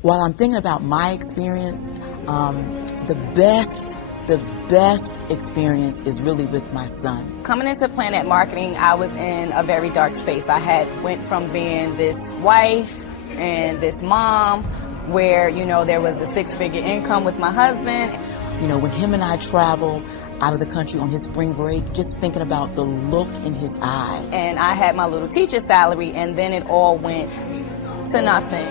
While I'm thinking about my experience, the best experience is really with my son. Coming into Planet Marketing, I was in a very dark space. I had went from being this wife and this mom where, you know, there was a six-figure income with my husband. You know, when him and I travel out of the country on his spring break, just thinking about the look in his eye. And I had my little teacher salary, and then it all went to nothing.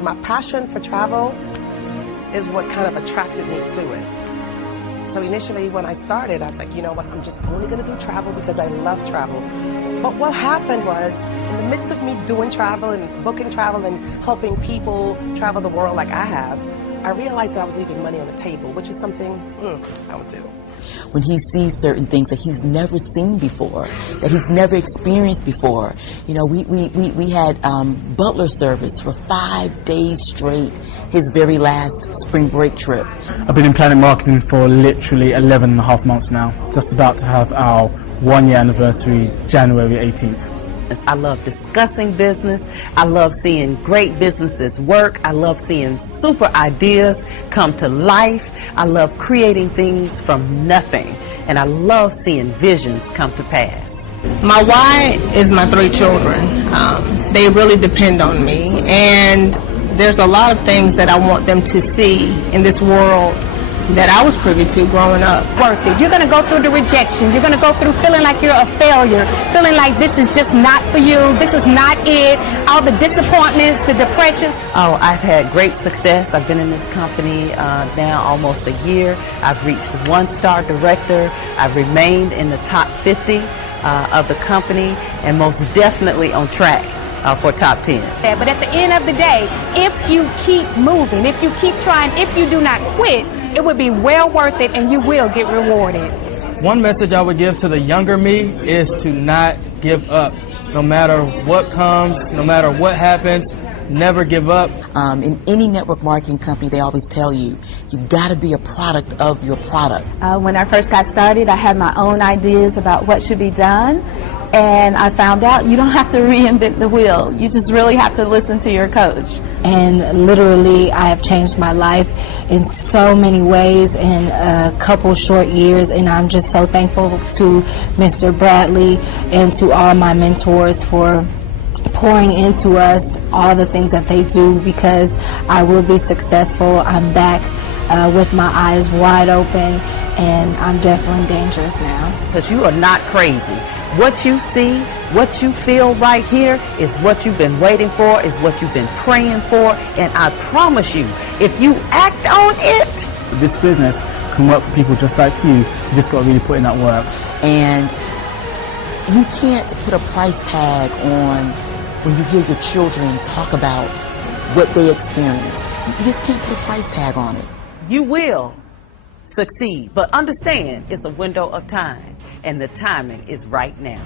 My passion for travel is what kind of attracted me to it. So initially when I started, I was like, you know what, I'm just only going to do travel because I love travel. But what happened was, in the midst of me doing travel and booking travel and helping people travel the world like I have, I realized that I was leaving money on the table, which is something I would do. When he sees certain things that he's never seen before, that he's never experienced before. You know, we had butler service for 5 days straight, his very last spring break trip. I've been in Planet Marketing for literally 11 and a half months now, just about to have our 1 year anniversary, January 18th. I love discussing business. I love seeing great businesses work. I love seeing super ideas come to life. I love creating things from nothing. And I love seeing visions come to pass. My why is my 3 children. They really depend on me. And there's a lot of things that I want them to see in this world that I was privy to growing up. Worth it. You're going to go through the rejection. You're going to go through feeling like you're a failure, feeling like this is just not for you, this is not it, all the disappointments, the depressions. Oh, I've had great success. I've been in this company now almost a year. I've reached 1-star director. I've remained in the top 50 of the company, and most definitely on track for top 10. But at the end of the day, if you keep moving, if you keep trying, if you do not quit, it would be well worth it and you will get rewarded. One message I would give to the younger me is to not give up. No matter what comes, no matter what happens, never give up. In any network marketing company, they always tell you, you got to be a product of your product. When I first got started, I had my own ideas about what should be done. And I found out you don't have to reinvent the wheel. You just really have to listen to your coach. And literally, I have changed my life in so many ways in a couple short years. And I'm just so thankful to Mr. Bradley and to all my mentors for pouring into us all the things that they do, because I will be successful. I'm back with my eyes wide open, and I'm definitely dangerous now. Because you are not crazy. What you see, what you feel right here is what you've been waiting for, is what you've been praying for, and I promise you, if you act on it, This business can work for people just like you. You just got to really put in that work. And you can't put a price tag on when you hear your children talk about what they experienced. You just can't put a price tag on it. you will succeed. But understand, it's a window of time, and the timing is right now.